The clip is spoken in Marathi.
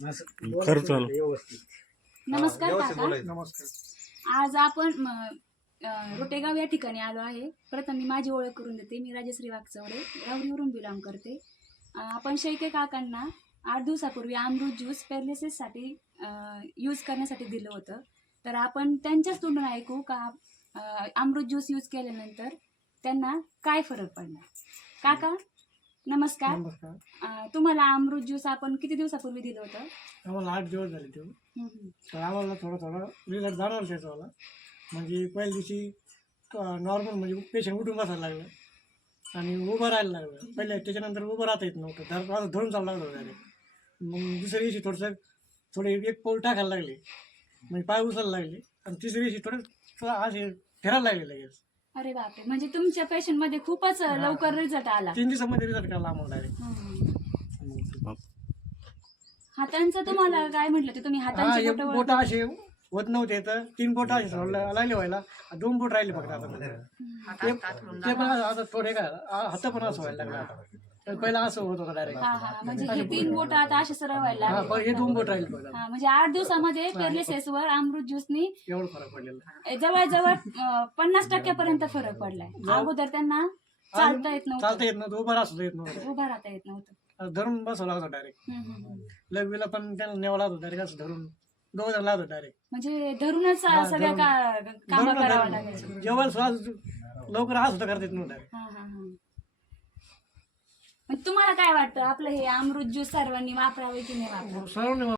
खर्च नमस्कार काका. नमस्कार. आज आपण रोटेगाव या ठिकाणी आलो आहे. प्रथम मी माझी ओळख करून देते. मी राजश्री वागचौरे राहुरीवरून बिलॉंग करते. आपण शेळके काकांना 8 दिवसापूर्वी अमृत ज्यूस पॅरालिसिससाठी यूज करण्यासाठी दिलं होतं. तर आपण त्यांच्याच तोंडून ऐकू का अमृत ज्यूस यूज केल्यानंतर त्यांना काय फरक पडला. काका नमस्कार. नमस्कार. तुम्हाला अमृत ज्यूस आपण किती दिवसापूर्वी दिलं होतं. आम्हाला 8 दिवस झाले ते. तर आम्हाला थोडं रिझल्ट जाणार त्याचा मला. म्हणजे पहिल्या दिवशी नॉर्मल म्हणजे पेशंट उठून बसायला लागलं आणि उभं राहायला लागलं. पहिल्या त्याच्यानंतर उभं राहता येत नव्हतं, धरून चालू लागलं होतं. मग दुसऱ्या दिवशी थोडे एक पाऊल टाकायला लागले, म्हणजे पाय उचलायला लागले. आणि तिसऱ्या दिवशी थोडं असे फिरायला लागले लगेच. अरे बापरे, म्हणजे तुमच्या पेशंट मध्ये खूपच लवकर रिझल्ट आला. 3 दिवसामध्ये रिझल्ट काढला आम्हाला डायरेक्ट. हातांचं तुम्हाला काय म्हटलं ते तुम्ही हातांची बोट असे होत नव्हते, तर 3 बोट असे लागले व्हायला, 2 बोट राहिले फक्त आता. ते पण आता थोडे काय हात पण असं व्हायला लागला आता. पहिला असं होत होतं डायरेक्ट. म्हणजे हे 3 बोट आता असे सरळ व्हायला लागले. हे 2 बोट राहिले फक्त. म्हणजे 8 दिवसामध्ये पॅरालिसिस वर अमृत ज्यूसनी एवढं फरक पडलेला. जवळजवळ 50% फरक पडलाय. अगोदर त्यांना चालता येत नव्हतं, उभं राहता येत नव्हतं, उभा राहता येत नव्हतं, धरून बसावं लागतं डायरेक्ट. लघवीला पण त्याला न्यावं लागतं डायरेक्ट, असं धरून 2 जण लागतं डायरेक्ट. म्हणजे धरूनच सगळ्या काम करावं लागायचं. जेवण श्वास लवकर आज होतं करता येत नव्हतं. तुम्हाला काय वाटतं, आपलं हे अमृत ज्यूस सर्वांनी वापरावे की नाही वापरावे. सर्वांनी